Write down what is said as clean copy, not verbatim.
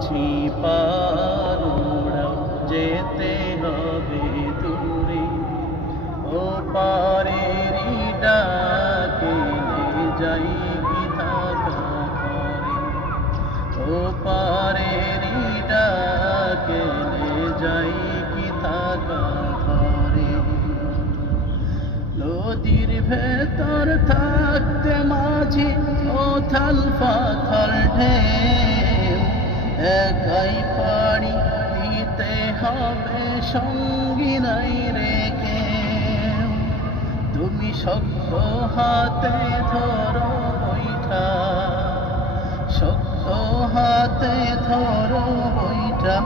মাঝি পারুড়াও যেতে হবে দূরে, ও পারেরই ডাকে যাই কি থাকা করে, ও পারেরই ডাকে যাই কি থাকা করে। নদীর ভেতর থাকতে মাঝি ও থাল পাথর ঢেউ, একাই পাড়ি দিতে হবে সঙ্গী নাই রেখে। তুমি শক্ত হাতে ধরো বৈঠা, শক্ত হাতে ধরো বৈঠা,